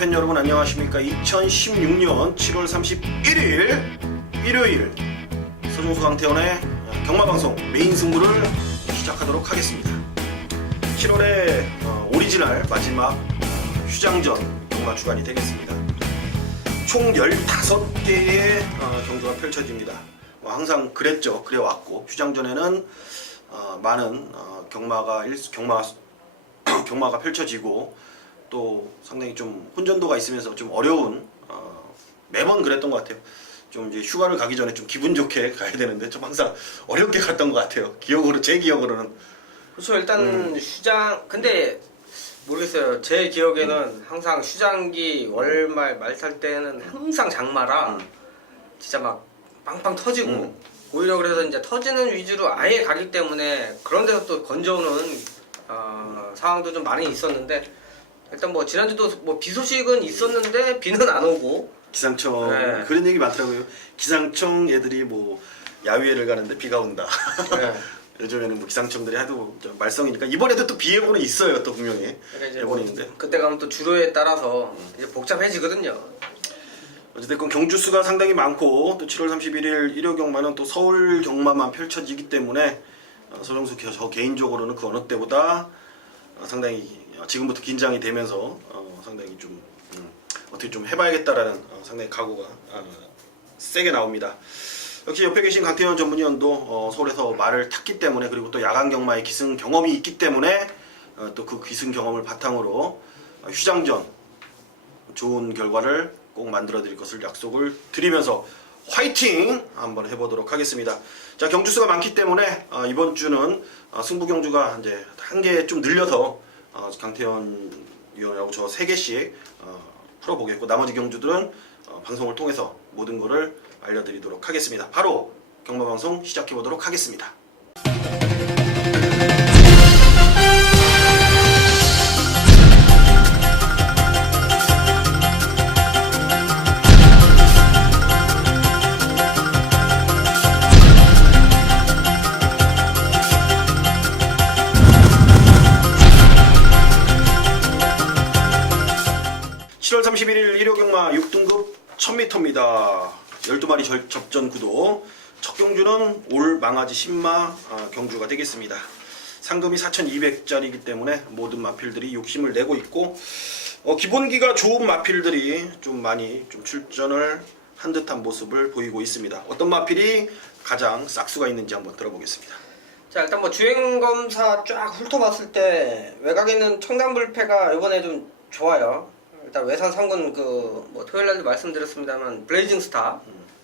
팬 여러분 안녕하십니까. 2016년 7월 31일 일요일 서종수 강태원의 경마방송 메인 승부를 시작하도록 하겠습니다. 7월의 오리지널 마지막 휴장전 경마 주간이 되겠습니다. 총 15개의 경주가 펼쳐집니다. 항상 그랬죠. 그래왔고 휴장전에는 많은 경마가 펼쳐지고 또 상당히 좀 혼전도가 있으면서 좀 어려운 매번 그랬던 것 같아요. 좀 이제 휴가를 가기 전에 좀 기분 좋게 가야 되는데 좀 항상 어렵게 갔던 것 같아요. 제 기억으로는. 그렇죠. 일단 휴장 근데 모르겠어요. 제 기억에는 항상 휴장기 월말 말탈 때는 항상 장마라 진짜 막 빵빵 터지고 오히려 그래서 이제 터지는 위주로 아예 가기 때문에 그런 데서 또 건져오는 상황도 좀 많이 있었는데 일단 뭐 지난주도 뭐 비 소식은 있었는데 비는 안 오고 기상청 네. 그런 얘기 많더라고요. 기상청 애들이 뭐 야유회를 가는데 비가 온다. 네. 요즘에는 뭐 기상청들이 하도 말썽이니까 이번에도 또 비 예보는 있어요. 또 분명히 이제 예보는 있는데 그때 가면 또 주로에 따라서 이제 복잡해지거든요. 어쨌든 경주 수가 상당히 많고 또 7월 31일 일요 경마는 또 서울 경마만 펼쳐지기 때문에 서정수 저 개인적으로는 그 어느 때보다 상당히 지금부터 긴장이 되면서 상당히 좀 어떻게 좀 해봐야겠다라는 상당히 각오가 세게 나옵니다. 역시 옆에 계신 강태현 전문위원도 서울에서 말을 탔기 때문에 그리고 또 야간 경마의 기승 경험이 있기 때문에 또 그 기승 경험을 바탕으로 휴장전 좋은 결과를 꼭 만들어 드릴 것을 약속을 드리면서 화이팅 한번 해보도록 하겠습니다. 자, 경주수가 많기 때문에 이번 주는 승부 경주가 이제 한 개 좀 늘려서 강태현 위원하고 저 3개씩 풀어보겠고 나머지 경주들은 방송을 통해서 모든 것을 알려드리도록 하겠습니다. 바로 경마방송 시작해보도록 하겠습니다. 7월 31일 1호 경마 6등급 1000m입니다. 12마리 접전 구도. 첫 경주는 올 망아지 10마 경주가 되겠습니다. 상금이 4,200짜리이기 때문에 모든 마필들이 욕심을 내고 있고 기본기가 좋은 마필들이 좀 많이 좀 출전을 한 듯한 모습을 보이고 있습니다. 어떤 마필이 가장 싹수가 있는지 한번 들어보겠습니다. 자, 일단 뭐 주행검사 쫙 훑어봤을 때 외곽에 있는 청담불패가 이번에 좀 좋아요. 일단 외산 3군 뭐 토요일날도 말씀드렸습니다만 블레이징 스타.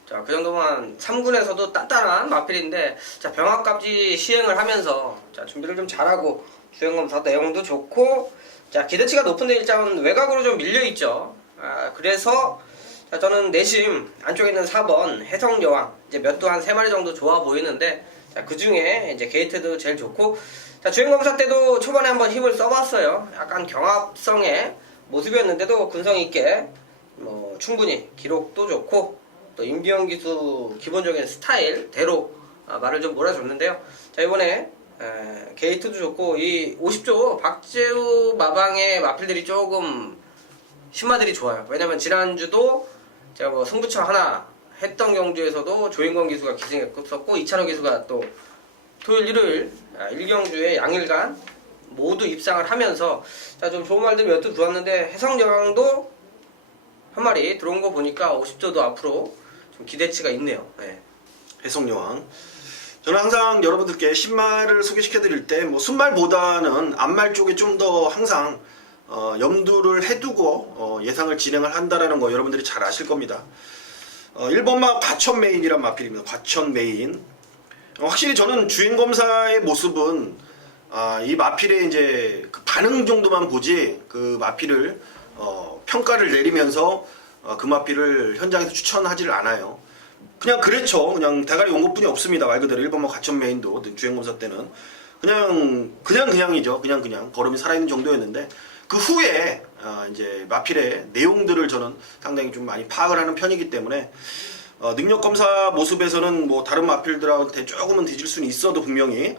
자, 그 정도만 3군에서도 단단한 마필인데 자, 병합갑지 시행을 하면서 자, 준비를 좀 잘하고 주행검사 내용도 좋고 자, 기대치가 높은데 일단 외곽으로 좀 밀려있죠. 그래서 자, 저는 내심 안쪽에 있는 4번 해성여왕 이제 몇도 한 3마리 정도 좋아 보이는데 자, 그 중에 이제 게이트도 제일 좋고 자, 주행검사 때도 초반에 한번 힘을 써봤어요. 약간 경합성의 모습이었는데도 근성 있게 뭐 충분히 기록도 좋고 또 임기영 기수 기본적인 스타일대로 말을 좀 몰아줬는데요. 자, 이번에 게이트도 좋고 이 50조 박재우 마방의 마필들이 조금 신마들이 좋아요. 왜냐면 지난주도 제가 뭐 승부처 하나 했던 경주에서도 조인권 기수가 기승했었고 이찬호 기수가 또 토요일 일요일 1경주에 양일간 모두 입상을 하면서 자, 좀 좋은 말들 몇 개 들어왔는데 해성여왕도 한 마리 들어온 거 보니까 50조도 앞으로 좀 기대치가 있네요. 네. 해성여왕. 저는 항상 여러분들께 신말을 소개시켜 드릴 때 뭐 순말보다는 앞말 쪽에 좀 더 항상 염두를 해두고 예상을 진행을 한다라는 거 여러분들이 잘 아실 겁니다. 1번마 과천 메인이란 마필입니다. 과천 메인. 확실히 저는 주행검사의 모습은 이 마필의 이제 그 반응 정도만 보지 그 마필을 평가를 내리면서 그 마필을 현장에서 추천하지를 않아요. 그냥 그렇죠. 그냥 대가리 온 것뿐이 없습니다. 말 그대로 1번마 과천 메인도 주행검사 때는 그냥이죠. 그냥 걸음이 살아있는 정도였는데 그 후에 이제 마필의 내용들을 저는 상당히 좀 많이 파악을 하는 편이기 때문에 능력검사 모습에서는 뭐 다른 마필들한테 조금은 뒤질 수는 있어도 분명히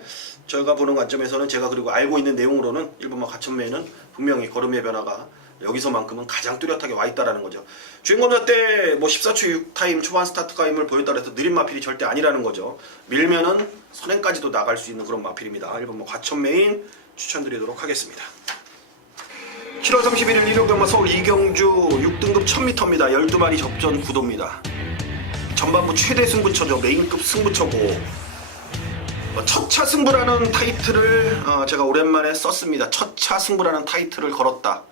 저희가 보는 관점에서는 제가 그리고 알고 있는 내용으로는 1번마 과천매는 분명히 걸음의 변화가 여기서만큼은 가장 뚜렷하게 와 있다라는 거죠. 주행검사 때 뭐 14초 6타임 초반 스타트 타임을 보였다 해서 느린 마필이 절대 아니라는 거죠. 밀면은 선행까지도 나갈 수 있는 그런 마필입니다. 1번 뭐 과천 메인 추천드리도록 하겠습니다. 7월 31일 일요경마 서울 이경주 6등급 1000m입니다. 12마리 접전 구도입니다. 전반부 최대 승부처죠. 메인급 승부처고 첫차 승부라는 타이틀을 제가 오랜만에 썼습니다. 첫차 승부라는 타이틀을 걸었다.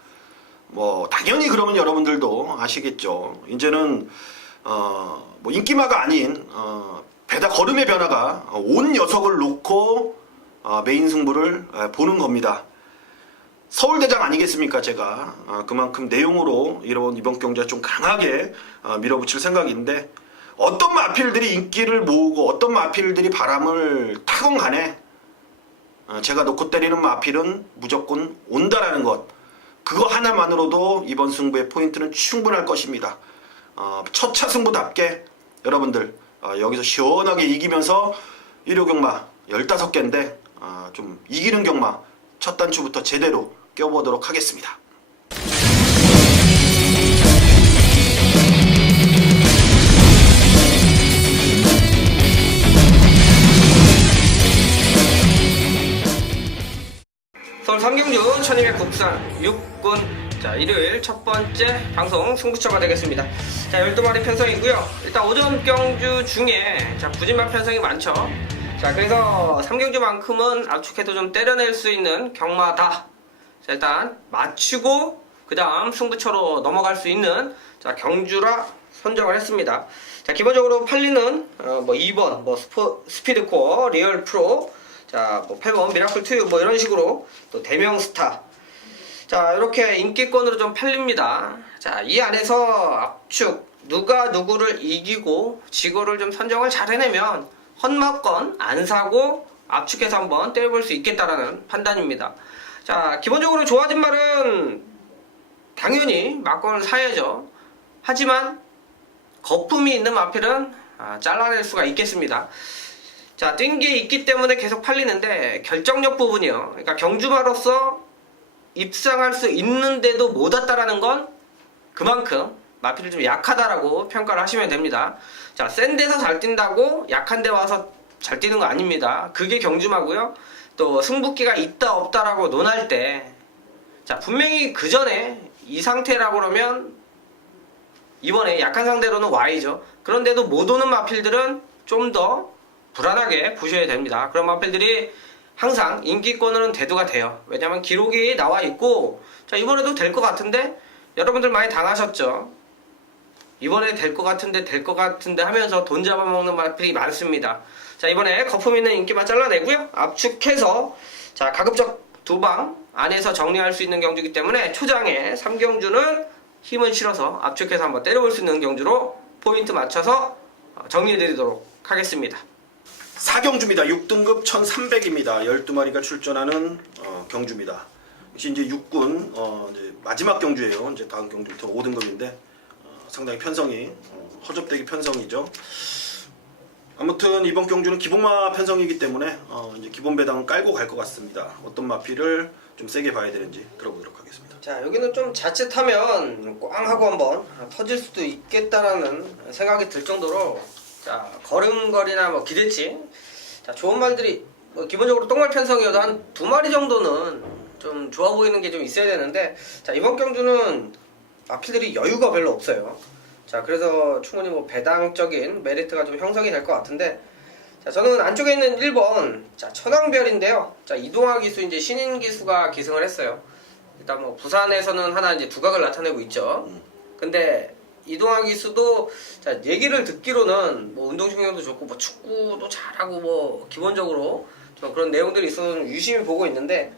뭐 당연히 그러면 여러분들도 아시겠죠. 이제는 뭐 인기마가 아닌 배다 걸음의 변화가 온 녀석을 놓고 메인 승부를 보는 겁니다. 서울대장 아니겠습니까? 제가 그만큼 내용으로 이번 경기가 좀 강하게 밀어붙일 생각인데 어떤 마필들이 인기를 모으고 어떤 마필들이 바람을 타건 간에 제가 놓고 때리는 마필은 무조건 온다라는 것, 그거 하나만으로도 이번 승부의 포인트는 충분할 것입니다. 첫차 승부답게 여러분들 여기서 시원하게 이기면서 일요경마 15개인데 좀 이기는 경마 첫 단추부터 제대로 껴보도록 하겠습니다. 서울 삼경주 1200 국산 6군 자 일요일 첫 번째 방송 승부처가 되겠습니다. 자 12마리 편성이고요. 일단 오전 경주 중에 자 부진만 편성이 많죠. 자 그래서 삼경주만큼은 압축해도 좀 때려낼 수 있는 경마다. 자 일단 맞추고 그 다음 승부처로 넘어갈 수 있는 자 경주라 선정을 했습니다. 자 기본적으로 팔리는 뭐 2번 뭐 스피드코어 리얼 프로 자, 뭐 8번 미라클 투유 뭐 이런 식으로 또 대명 스타 자 이렇게 인기권으로 좀 팔립니다. 자 이 안에서 압축 누가 누구를 이기고 지고를 좀 선정을 잘 해내면 헛막건 안 사고 압축해서 한번 때려볼 수 있겠다라는 판단입니다. 자 기본적으로 좋아진 말은 당연히 막건을 사야죠. 하지만 거품이 있는 마필은 잘라낼 수가 있겠습니다. 자, 뛴 게 있기 때문에 계속 팔리는데 결정력 부분이요. 그러니까 경주마로서 입상할 수 있는데도 못 왔다라는 건 그만큼 마필이 좀 약하다라고 평가를 하시면 됩니다. 자, 센 데서 잘 뛴다고 약한 데 와서 잘 뛰는 거 아닙니다. 그게 경주마고요. 또 승부기가 있다 없다라고 논할 때 자, 분명히 그 전에 이 상태라고 그러면 이번에 약한 상대로는 Y죠. 그런데도 못 오는 마필들은 좀 더 불안하게 보셔야 됩니다. 그런 마필들이 항상 인기권으로는 대두가 돼요. 왜냐면 기록이 나와 있고 자 이번에도 될 것 같은데 여러분들 많이 당하셨죠. 이번에 될 것 같은데 하면서 돈 잡아먹는 마필이 많습니다. 자 이번에 거품 있는 인기만 잘라내고요. 압축해서 자 가급적 2방 안에서 정리할 수 있는 경주이기 때문에 초장에 3경주는 힘을 실어서 압축해서 한번 때려볼 수 있는 경주로 포인트 맞춰서 정리해드리도록 하겠습니다. 4경주입니다. 6등급 1300입니다. 12마리가 출전하는 경주입니다. 역시 이제 6군 이제 마지막 경주예요. 이제 다음 경주부터 5등급인데 상당히 편성이 허접되게 편성이죠. 아무튼 이번 경주는 기본마 편성이기 때문에 이제 기본 배당은 깔고 갈 것 같습니다. 어떤 마필을 좀 세게 봐야 되는지 들어보도록 하겠습니다. 자 여기는 좀 자칫하면 꽝 하고 한번 터질 수도 있겠다라는 생각이 들 정도로 자 걸음걸이나 뭐 기대치 자 좋은 말들이 뭐 기본적으로 똥말 편성이어도 한 2마리 정도는 좀 좋아 보이는 게 좀 있어야 되는데 자 이번 경주는 마필들이 여유가 별로 없어요. 자 그래서 충분히 뭐 배당적인 메리트가 좀 형성이 될 것 같은데 자 저는 안쪽에 있는 1번 자 천왕별인데요. 자 이동화 기수 이제 신인 기수가 기승을 했어요. 일단 뭐 부산에서는 하나 이제 두각을 나타내고 있죠. 근데 이동화 기수도 자 얘기를 듣기로는 뭐 운동신경도 좋고 뭐 축구도 잘하고 뭐 기본적으로 좀 그런 내용들이 있어서 유심히 보고 있는데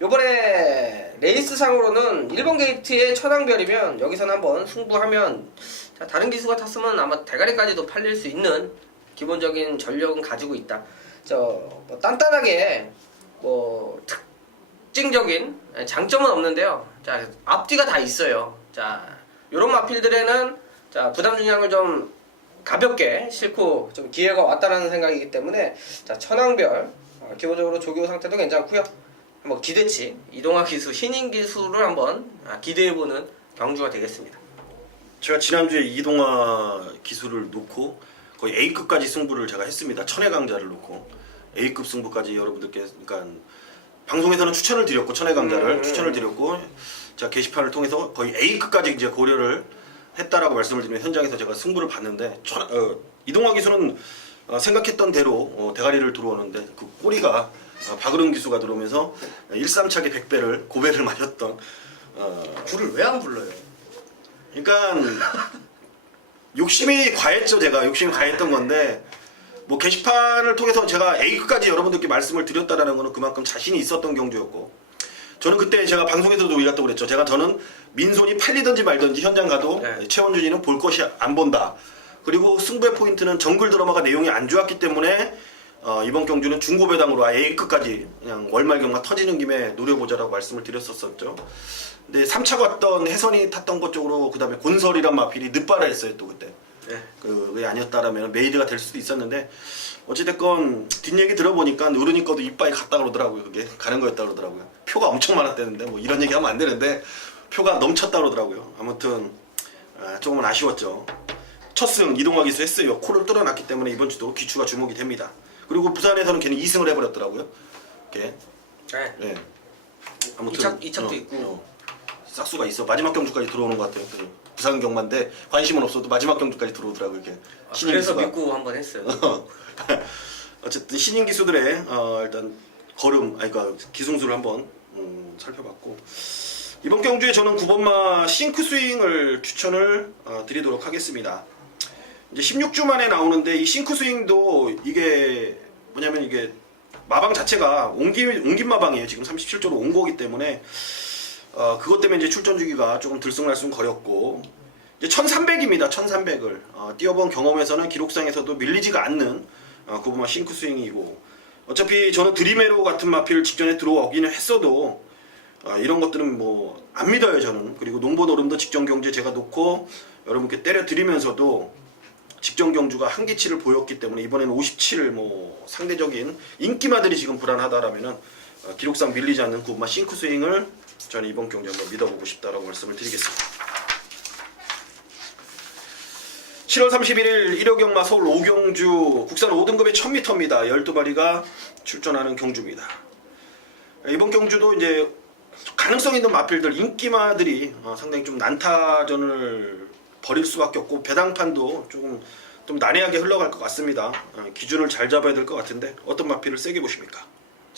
요번에 레이스상으로는 1번 게이트의 천왕별이면 여기서는 한번 승부하면 자 다른 기수가 탔으면 아마 대가리까지도 팔릴 수 있는 기본적인 전력은 가지고 있다. 뭐 단단하게 뭐 특징적인 장점은 없는데요. 자 앞뒤가 다 있어요. 자 요런 마필들에는 자 부담 중량을 좀 가볍게 싣고 좀 기회가 왔다라는 생각이기 때문에 자 천왕별 기본적으로 조교 상태도 괜찮고요. 뭐 기대치 이동화 기수 신인 기수를 한번 기대해보는 경주가 되겠습니다. 제가 지난주에 이동화 기수를 놓고 거의 A급까지 승부를 제가 했습니다. 천혜강자를 놓고 A급 승부까지 여러분들께, 그러니까 방송에서는 추천을 드렸고 천혜강자를 추천을 드렸고, 제가 게시판을 통해서 거의 A급까지 이제 고려를 했다라고 말씀을 드리면, 현장에서 제가 승부를 봤는데 이동화 기수는 생각했던 대로 대가리를 들어오는데, 그 꼬리가 박으릉 기수가 들어오면서 일삼차게 100배를 고배를 맞았던, 줄을 왜 안 불러요? 그러니까 욕심이 과했죠. 제가 욕심이 과했던 건데, 뭐 게시판을 통해서 제가 A급까지 여러분들께 말씀을 드렸다라는 거는 그만큼 자신이 있었던 경주였고, 저는 그때 제가 방송에서도 얘기했다고 그랬죠. 저는 민손이 팔리든지 말든지 현장 가도 최원준이는 볼 것이 안 본다. 그리고 승부의 포인트는 정글 드라마가 내용이 안 좋았기 때문에 이번 경주는 중고배당으로 아예 A급까지 그냥 월말 경마 터지는 김에 노려보자라고 말씀을 드렸었죠. 근데 3차 갔던 해선이 탔던 것 쪽으로, 그 다음에 곤설이란 마필이 늦발을 했어요 또 그때. 그게 아니었다라면 메이드가 될 수도 있었는데, 어찌됐건 뒷얘기 들어보니까 어른이 거도 이빨이 갔다 그러더라고요. 그게 가는 거였다 그러더라고요. 표가 엄청 많았다는데, 뭐 이런 얘기 하면 안 되는데 표가 넘쳤다 그러더라고요. 아무튼 조금은 아쉬웠죠. 첫승 이동화 기수 했어요. 코를 뚫어놨기 때문에 이번 주도 기추가 주목이 됩니다. 그리고 부산에서는 걔는 2승을 해버렸더라고요. 걔. 네. 아무튼 2착도 있고 싹수가 있어. 마지막 경주까지 들어오는 것 같아요. 부산 경마인데 관심은 없어도 마지막 경주까지 들어오더라고요. 이렇게. 그래서 믿고 한번 했어요. 어쨌든 신인 기수들의 일단 걸음, 그러니까 기승수를 한번 살펴봤고, 이번 경주에 저는 9번마 싱크 스윙을 추천을 드리도록 하겠습니다. 이제 16주 만에 나오는데, 이 싱크 스윙도 이게 뭐냐면, 이게 마방 자체가 옮긴 마방이에요. 지금 37조로 온 거기 때문에 그것 때문에 이제 출전 주기가 조금 들쑥날쑥 거렸고, 이제 1300입니다. 1300을 뛰어본 경험에서는 기록상에서도 밀리지가 않는 9번마 싱크 스윙이고, 어차피 저는 드림에로 같은 마필 직전에 들어오기는 했어도 이런 것들은 뭐 안 믿어요 저는. 그리고 농보 노름도 직전 경주에 제가 놓고 여러분께 때려 드리면서도 직전 경주가 한계치를 보였기 때문에, 이번에는 57을 뭐 상대적인 인기마들이 지금 불안하다라면은 기록상 밀리지 않는 9번마 싱크 스윙을 저는 이번 경주 한번 믿어보고 싶다라고 말씀을 드리겠습니다. 7월 31일 1호 경마 서울 5경주 국산 5등급의 1000m입니다. 12마리가 출전하는 경주입니다. 이번 경주도 이제 가능성 있는 마필들, 인기마들이 상당히 좀 난타전을 벌일 수밖에 없고, 배당판도 좀 난해하게 흘러갈 것 같습니다. 기준을 잘 잡아야 될 것 같은데, 어떤 마필을 세게 보십니까?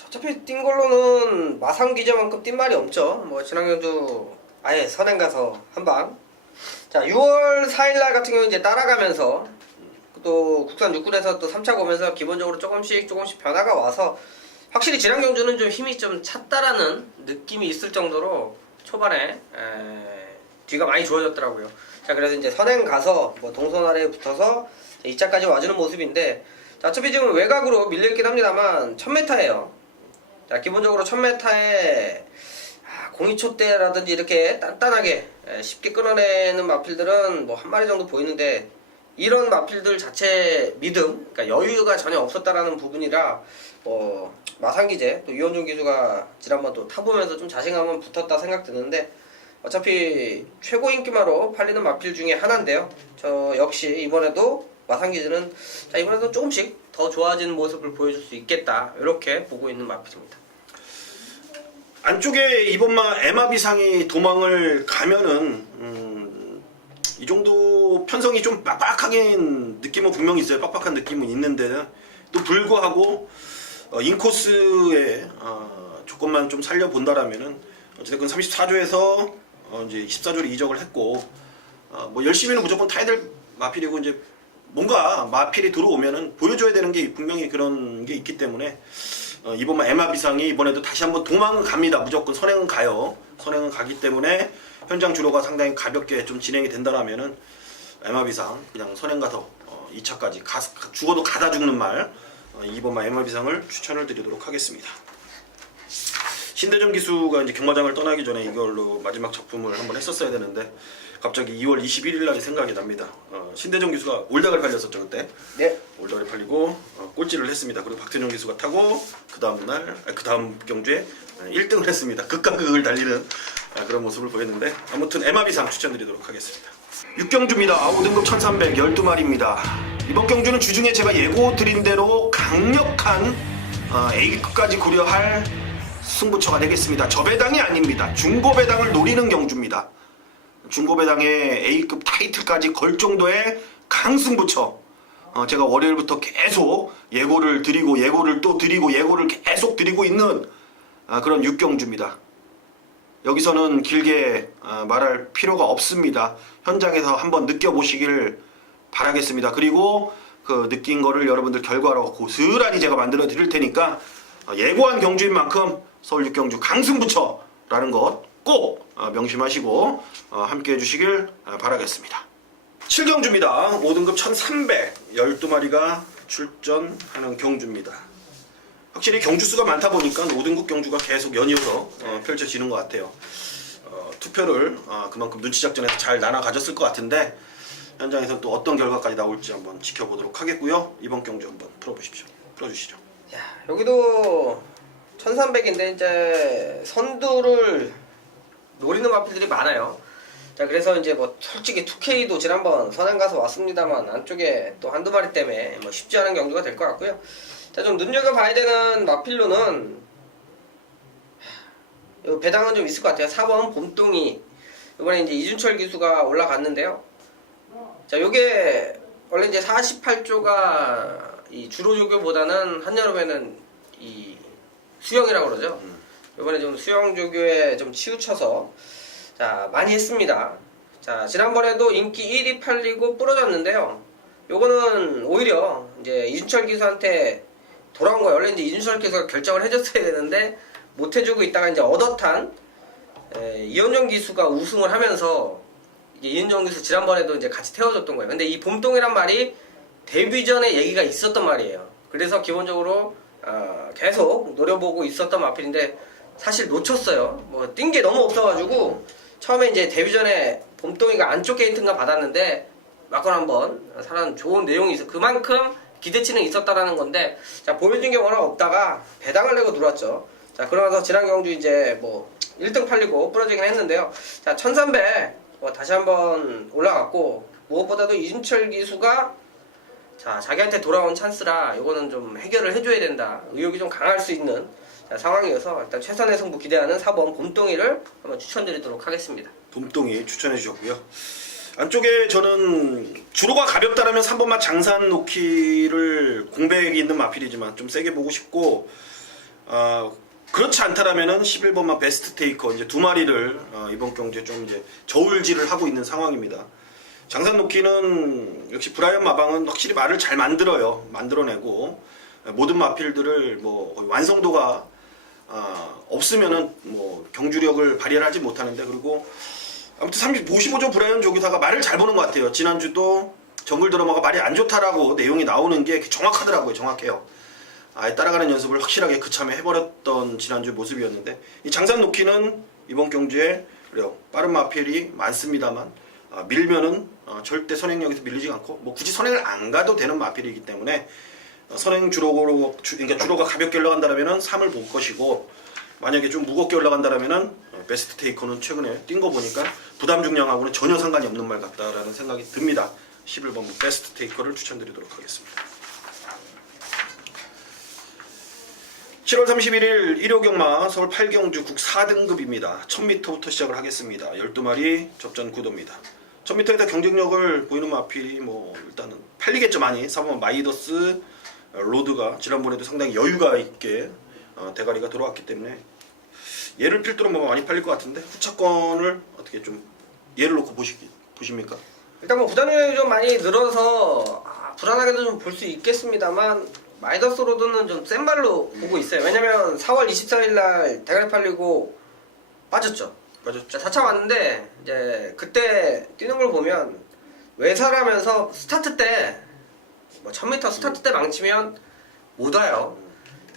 어차피 뛴 걸로는 마상 기제만큼 뛴 말이 없죠. 뭐 지난 경주 아예 선행 가서 한방. 자, 6월 4일날 같은 경우 이제 따라가면서 또 국산 6군에서 또 3차 오면서 기본적으로 조금씩 변화가 와서, 확실히 지난 경주는 좀 힘이 좀 찼다라는 느낌이 있을 정도로 초반에 뒤가 많이 좋아졌더라고요. 자, 그래서 이제 선행 가서 뭐 동선 아래에 붙어서 2차까지 와주는 모습인데, 자, 어차피 지금 외곽으로 밀려있긴 합니다만 1000m예요. 자, 기본적으로 1000m에 공이초대라든지 이렇게 단단하게 쉽게 끊어내는 마필들은 뭐 한 마리 정도 보이는데, 이런 마필들 자체 믿음, 그러니까 여유가 전혀 없었다라는 부분이라 마상기제 또 이원준 기수가 지난번 또 타보면서 좀 자신감은 붙었다 생각 드는데, 어차피 최고 인기마로 팔리는 마필 중에 하나인데요. 저 역시 이번에도 마상기제는 이번에도 조금씩 더 좋아지는 모습을 보여줄 수 있겠다, 이렇게 보고 있는 마필입니다. 안쪽에 이번마 에마비상이 도망을 가면은 이 정도 편성이 좀 빡빡하긴 느낌은 분명히 있어요. 빡빡한 느낌은 있는데, 또 불구하고 인코스의 조건만 좀 살려본다라면은 어쨌든 34조에서 이제 14조를 이적을 했고, 뭐 열심히는 무조건 타야 될 마필이고, 이제 뭔가 마필이 들어오면은 보여줘야 되는 게 분명히 그런 게 있기 때문에 이번만 에마비상이 이번에도 다시 한번 도망은 갑니다. 무조건 선행은 가요. 선행은 가기 때문에 현장 주로가 상당히 가볍게 좀 진행이 된다라면은 에마비상 그냥 선행 가서 2차까지 죽어도 가다 죽는 말, 이번만 에마비상을 추천을 드리도록 하겠습니다. 신대점 기수가 이제 경마장을 떠나기 전에 이걸로 마지막 작품을 한번 했었어야 되는데, 갑자기 2월 21일 날이 생각이 납니다. 신대정 기수가 올다가리 팔렸었죠 그때. 네. 올다가리 팔리고 꼴찌를 했습니다. 그리고 박태종 기수가 타고 그 다음 경주에 1등을 했습니다. 극과 극을 달리는 그런 모습을 보였는데 아무튼 MRB상 추천드리도록 하겠습니다. 6경주입니다. 5등급 1300 12마리입니다. 이번 경주는 주중에 제가 예고 드린 대로 강력한 A급까지 고려할 승부처가 되겠습니다. 저배당이 아닙니다. 중고배당을 노리는 경주입니다. 중고배당의 A급 타이틀까지 걸 정도의 강승부처. 제가 월요일부터 계속 예고를 드리고 예고를 또 드리고 예고를 계속 드리고 있는 그런 6경주입니다. 여기서는 길게 말할 필요가 없습니다. 현장에서 한번 느껴보시길 바라겠습니다. 그리고 그 느낀 거를 여러분들 결과로 고스란히 제가 만들어 드릴 테니까 예고한 경주인 만큼 서울 6경주 강승부처라는 것 꼭 명심하시고 함께 해주시길 바라겠습니다. 7경주입니다. 5등급 1300 12마리가 출전하는 경주입니다. 확실히 경주수가 많다 보니까 5등급 경주가 계속 연이어서 펼쳐지는 것 같아요. 투표를 그만큼 눈치작전에서 잘 나눠 가졌을 것 같은데 현장에서 또 어떤 결과까지 나올지 한번 지켜보도록 하겠고요. 이번 경주 한번 풀어주시죠. 야, 여기도 1300인데 이제 선두를 노리는 마필들이 많아요. 자, 그래서 이제 뭐 솔직히 2K도 지난번 선행 가서 왔습니다만 안쪽에 또 한두 마리 때문에 뭐 쉽지 않은 경주가 될 것 같고요. 자, 좀 눈여겨봐야 되는 마필로는 요 배당은 좀 있을 것 같아요. 4번 봄동이 이번에 이제 이준철 기수가 올라갔는데요. 자, 요게 원래 이제 48조가 이 주로 조교보다는 한여름에는 이 수영이라고 그러죠. 이번에 좀 수영 조교에 좀 치우쳐서 자 많이 했습니다. 자, 지난번에도 인기 1위 팔리고 부러졌는데요. 요거는 오히려 이제 이준철 기수한테 돌아온 거예요. 원래 이제 이준철 기수가 결정을 해줬어야 되는데 못 해주고 있다가 이제 얻어탄 이현정 기수가 우승을 하면서 이현정 기수 지난번에도 이제 같이 태워줬던 거예요. 근데 이 봄동이란 말이 데뷔 전에 얘기가 있었던 말이에요. 그래서 기본적으로 계속 노려보고 있었던 마필인데 사실 놓쳤어요. 뭐 뛴 게 너무 없어가지고 처음에 이제 데뷔 전에 봄동이가 안쪽 게이트인가 받았는데 막건 한번 사람 좋은 내용이 있어. 그만큼 기대치는 있었다라는 건데 자 보여준 게 워낙 없다가 배당을 내고 들어왔죠. 자 그러면서 지난 경주 이제 뭐 1등 팔리고 부러지긴 했는데요. 자 1300 다시 한번 올라갔고 무엇보다도 이준철 기수가 자 자기한테 돌아온 찬스라 이거는 좀 해결을 해줘야 된다. 의욕이 좀 강할 수 있는 상황이어서 일단 최선의 승부 기대하는 4번 봄동이를 한번 추천드리도록 하겠습니다. 봄동이 추천해 주셨고요. 안쪽에 저는 주로가 가볍다라면 3번만 장산 놓기를 공백이 있는 마필이지만 좀 세게 보고 싶고 그렇지 않다라면은 11번만 베스트 테이커 이제 두 마리를 이번 경주에 좀 이제 저울질을 하고 있는 상황입니다. 장산 놓기는 역시 브라이언 마방은 확실히 말을 잘 만들어내고 모든 마필들을 뭐 완성도가 없으면은 뭐 경주력을 발휘하지 못하는데 그리고 아무튼 55점 브라이언 조교사가 말을 잘 보는 것 같아요. 지난주도 정글 드라마가 말이 안 좋다라고 내용이 나오는 게 정확하더라고요. 정확해요. 아예 따라가는 연습을 확실하게 그참에 해버렸던 지난주 모습이었는데 이 장산 놓기는 이번 경주에 그래요. 빠른 마필이 많습니다만 밀면은 절대 선행력에서 밀리지 않고 뭐 굳이 선행을 안 가도 되는 마필이기 때문에 선행 그러니까 주로가 가볍게 올라간다면은 3을 볼 것이고 만약에 좀 무겁게 올라간다면은 베스트 테이커는 최근에 뛴 거 보니까 부담 중량하고는 전혀 상관이 없는 말 같다라는 생각이 듭니다. 11번 베스트 테이커를 추천드리도록 하겠습니다. 7월 31일 일요경마 서울 8경주 국 4등급입니다. 1000m부터 시작을 하겠습니다. 12마리 접전 구도입니다. 1000m에다 경쟁력을 보이는 마필이 뭐 일단은 팔리겠죠 많이. 3번 마이더스 로드가 지난번에도 상당히 여유가 있게 대가리가 들어왔기 때문에 얘를 필두로 뭐 많이 팔릴 것 같은데 후차권을 어떻게 좀 예를 놓고 보십니까? 일단 뭐 부담력이 좀 많이 늘어서 불안하게도 좀 볼 수 있겠습니다만 마이더스 로드는 좀 센 발로 보고 있어요. 왜냐면 4월 24일 날 대가리 팔리고 빠졌죠. 맞았죠. 4차 왔는데 이제 그때 뛰는 걸 보면 외설하면서 스타트 때 뭐 1000m 스타트 때 망치면 못 와요.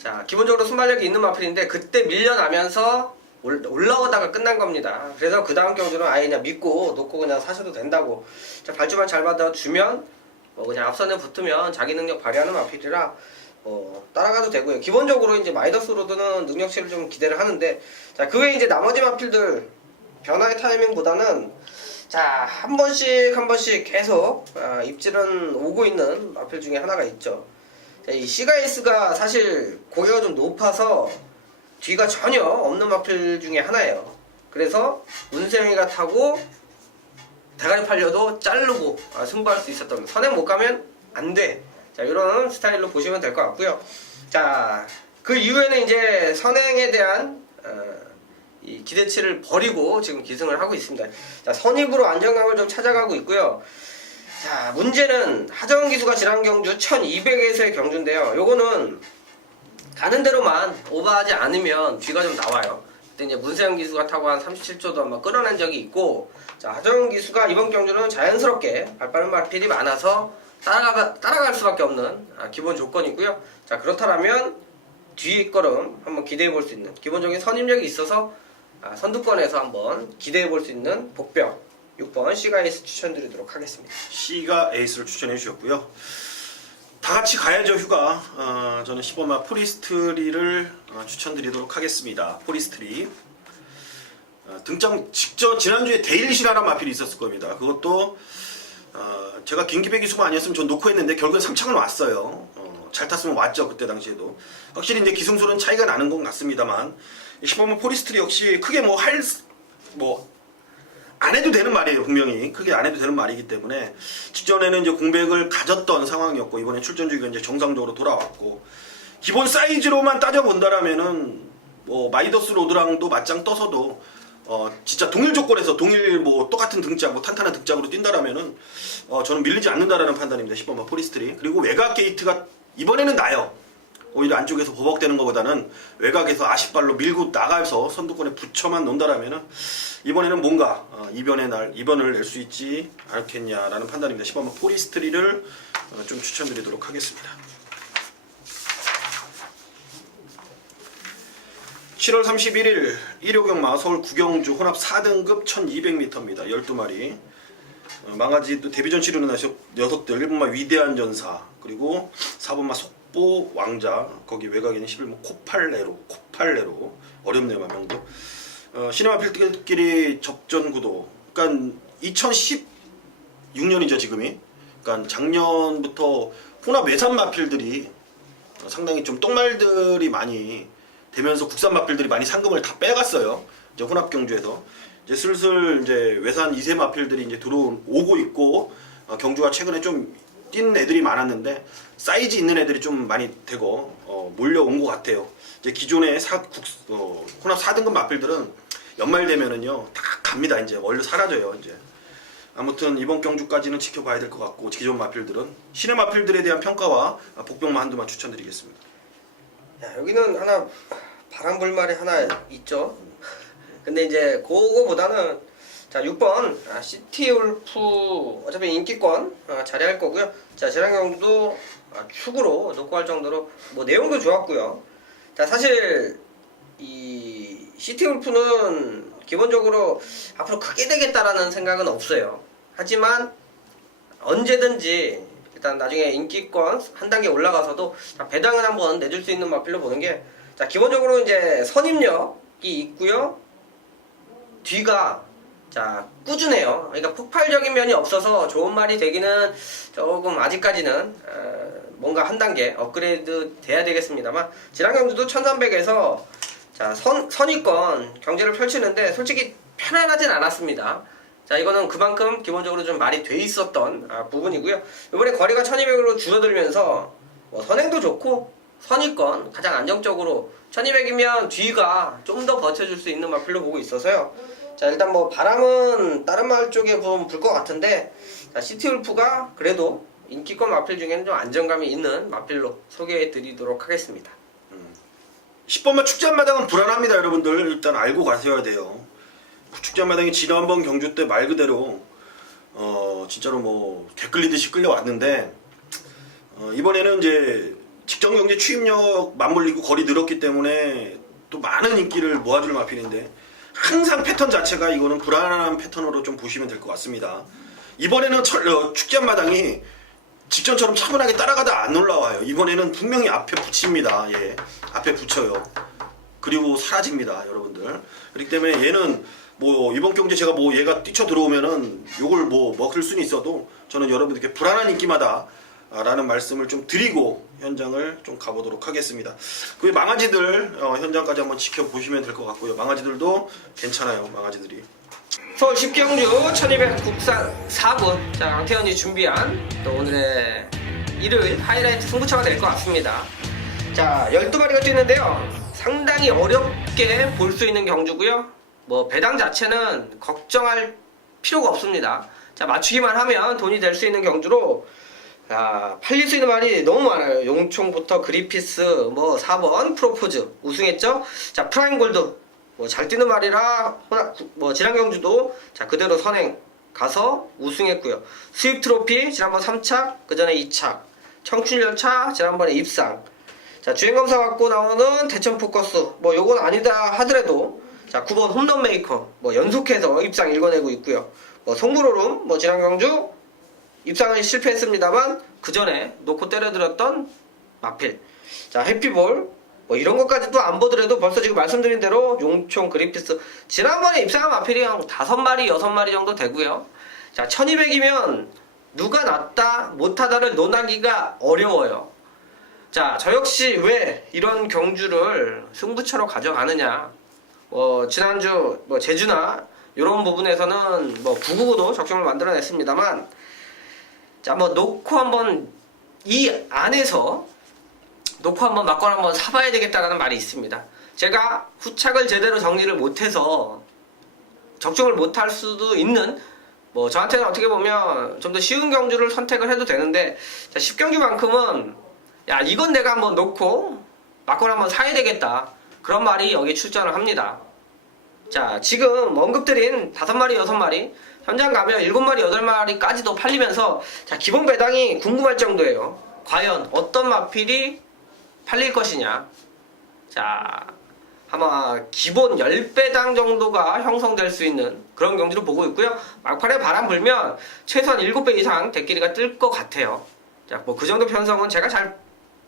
자 기본적으로 순발력이 있는 마필인데 그때 밀려나면서 올라오다가 끝난 겁니다. 그래서 그 다음 경주는 아예 그냥 믿고 놓고 그냥 사셔도 된다고. 자, 발주만 잘 받아주면 뭐 그냥 앞선에 붙으면 자기 능력 발휘하는 마필이라 따라가도 되고요. 기본적으로 이제 마이더스 로드는 능력치를 좀 기대를 하는데, 자, 그 외에 이제 나머지 마필들 변화의 타이밍보다는 자, 한 번씩 계속 입질은 오고 있는 마필 중에 하나가 있죠. 자, 이 시가이스가 사실 고개가 좀 높아서 뒤가 전혀 없는 마필 중에 하나예요. 그래서 문세영이가 타고 대가리 팔려도 자르고 승부할 수 있었던, 선행 못 가면 안 돼. 자, 이런 스타일로 보시면 될 것 같고요. 자, 그 이후에는 이제 선행에 대한 이 기대치를 버리고 지금 기승을 하고 있습니다. 자, 선입으로 안정감을 좀 찾아가고 있고요. 자, 문제는 하정은 기수가 지난 경주 1200에서의 경주인데요. 요거는 가는 대로만 오버하지 않으면 뒤가 좀 나와요. 그때 이제 문세영 기수가 타고 한 37초도 한번 끌어낸 적이 있고, 자, 하정은 기수가 이번 경주는 자연스럽게 발빠른 마필이 많아서 따라갈 수밖에 없는 기본 조건이고요. 자, 그렇다면 뒤에 걸음 한번 기대해 볼 수 있는 기본적인 선임력이 있어서 선두권에서 한번 기대해 볼 수 있는 복병 6번 시가에이스 추천드리도록 하겠습니다. C가 에이스를 추천해 주셨고요. 다 같이 가야죠, 휴가. 저는 15마 포리스트리를 추천드리도록 하겠습니다. 포리스트리. 등장 직전 지난주에 데일리시라는 마필이 있었을 겁니다. 그것도 제가 김기배 기수가 아니었으면 전 놓고 했는데 결국엔 3창을 왔어요. 잘 탔으면 왔죠, 그때 당시에도. 확실히 이제 기승술은 차이가 나는 건 같습니다만 15마 포리스트리 역시 크게 안 해도 되는 말이에요. 분명히 크게 안 해도 되는 말이기 때문에 직전에는 이제 공백을 가졌던 상황이었고, 이번에 출전 주기가 이제 정상적으로 돌아왔고, 기본 사이즈로만 따져본다라면은 마이더스 로드랑도 맞짱 떠서도 진짜 동일 조건에서 동일 똑같은 등짝, 탄탄한 등짝으로 뛴다라면은 저는 밀리지 않는다라는 판단입니다. 10번마 포리스트리. 그리고 외곽 게이트가 이번에는 나요. 오히려 안쪽에서 버벅대는 것보다는 외곽에서 아쉽발로 밀고 나가서 선두권에 붙여만 놓는다라면은 이번에는 뭔가 이변을 낼 수 있지 않겠냐라는 판단입니다. 10번마 포리스트리를 좀 추천드리도록 하겠습니다. 7월 31일 일요경마 서울 구경주 혼합 4등급 1200m입니다. 12마리. 망가지 또 데뷔전 치르는 녀석들 1번마 위대한 전사, 그리고 4번마 속보 왕자, 거기 외곽에는 11번 코팔레로 어렵네요, 명도. 시네마필들끼리 접전 구도. 그러니까 2016년이죠 지금이. 그러니까 작년부터 혼합 외산 마필들이 상당히 좀 똥말들이 많이 되면서 국산 마필들이 많이 상금을 다 빼갔어요. 이제 혼합 경주에서 이제 슬슬 이제 외산 2세 마필들이 이제 들어오고 있고, 경주가 최근에 좀 뛴 애들이 많았는데 사이즈 있는 애들이 좀 많이 되고 몰려온 것 같아요. 이제 기존의 혼합 4등급 마필들은 연말 되면은요 다 갑니다. 이제 원래 사라져요. 이제 아무튼 이번 경주까지는 지켜봐야 될 것 같고, 기존 마필들은 신의 마필들에 대한 평가와 복병만 한두만 추천드리겠습니다. 야, 여기는 하나 바람불말이 하나 있죠. 근데 이제 그거보다는 자, 6번 시티울프 어차피 인기권 자리할 거고요. 자, 지난 경주도 축으로 놓고 할 정도로 내용도 좋았고요. 자, 사실 이 시티울프는 기본적으로 앞으로 크게 되겠다라는 생각은 없어요. 하지만 언제든지 일단 나중에 인기권 한 단계 올라가서도 배당을 한번 내줄 수 있는 마필로 보는 게, 자, 기본적으로 이제 선임력이 있고요. 뒤가 자 꾸준해요. 그러니까 폭발적인 면이 없어서 좋은 말이 되기는 조금 아직까지는 뭔가 한 단계 업그레이드 돼야 되겠습니다만, 지난 경주도 1300에서 자 선위권 경제를 펼치는데 솔직히 편안하진 않았습니다. 자, 이거는 그만큼 기본적으로 좀 말이 돼 있었던 부분이고요. 이번에 거리가 1200으로 줄어들면서 선행도 좋고 선위권 가장 안정적으로 1200이면 뒤가 좀 더 버텨줄 수 있는 마필로 보고 있어서요. 자, 일단 바람은 다른 마을 쪽에 보면 불 것 같은데, 자, 시티울프가 그래도 인기권 마필 중에는 좀 안정감이 있는 마필로 소개해 드리도록 하겠습니다. 10번마 축제마당은 불안합니다. 여러분들 일단 알고 가셔야 돼요. 축제마당이 지난번 경주 때 말 그대로 진짜로 개 끌리듯이 끌려왔는데, 이번에는 이제 직전 경기 추임력 맞물리고 거리 늘었기 때문에 또 많은 인기를 모아줄 마필인데 항상 패턴 자체가 이거는 불안한 패턴으로 좀 보시면 될 것 같습니다. 이번에는 축제 앞마당이 직전처럼 차분하게 따라가다 안 올라와요. 이번에는 분명히 앞에 붙입니다. 예, 앞에 붙여요. 그리고 사라집니다, 여러분들. 그렇기 때문에 얘는 뭐 이번 경제 제가 뭐 얘가 뛰쳐 들어오면은 요걸 뭐 먹을 수는 있어도 저는 여러분들께 불안한 인기마다 라는 말씀을 좀 드리고 현장을 좀 가보도록 하겠습니다. 그 망아지들 현장까지 한번 지켜보시면 될 것 같고요. 망아지들도 괜찮아요. 망아지들이. 서울 10경주 1200 국산 4군. 자, 강태현이 준비한 또 오늘의 일요일 하이라이트 승부처가 될 것 같습니다. 자, 12마리가 뛰는데요. 상당히 어렵게 볼 수 있는 경주고요. 뭐 배당 자체는 걱정할 필요가 없습니다. 자, 맞추기만 하면 돈이 될 수 있는 경주로 자, 팔릴 수 있는 말이 너무 많아요. 용총부터 그리피스, 뭐 4번 프로포즈 우승했죠. 자, 프라임 골드 뭐 잘 뛰는 말이라 뭐 지난 경주도 자 그대로 선행 가서 우승했고요. 수입 트로피 지난번 3착, 그 전에 2착, 청춘열차 지난번에 입상. 자, 주행검사 받고 나오는 대천 포커스 뭐 요건 아니다 하더라도 자 9번 홈런 메이커 뭐 연속해서 입상 읽어내고 있고요. 뭐 송브로룸 뭐 지난 경주 입상은 실패했습니다만 그 전에 놓고 때려들었던 마필. 자, 해피볼 뭐 이런 것까지도 안 보더라도 벌써 지금 말씀드린 대로 용총 그리피스 지난번에 입상한 마필이 한 5마리 6마리 정도 되고요. 자, 1200이면 누가 낫다 못하다를 논하기가 어려워요. 자, 저 역시 왜 이런 경주를 승부처로 가져가느냐. 지난주 뭐 제주나 이런 부분에서는 뭐 999도 적중을 만들어냈습니다만 자, 뭐 놓고 한번 이 안에서 놓고 한번 막건 한번 사봐야 되겠다라는 말이 있습니다. 제가 후착을 제대로 정리를 못해서 적중을 못할 수도 있는 뭐 저한테는 어떻게 보면 좀 더 쉬운 경주를 선택을 해도 되는데 자, 10경주만큼은 야 이건 내가 한번 놓고 막건 한번 사야 되겠다 그런 말이 여기에 출전을 합니다. 자, 지금 언급드린 5마리 6마리 현장 가면 7마리 8마리까지도 팔리면서 자, 기본 배당이 궁금할 정도예요. 과연 어떤 마필이 팔릴 것이냐. 자, 아마 기본 10배당 정도가 형성될 수 있는 그런 경주로 보고 있고요. 막판에 바람 불면 최소한 7배 이상 대끼리가 뜰 것 같아요. 자, 뭐 그 정도 편성은 제가 잘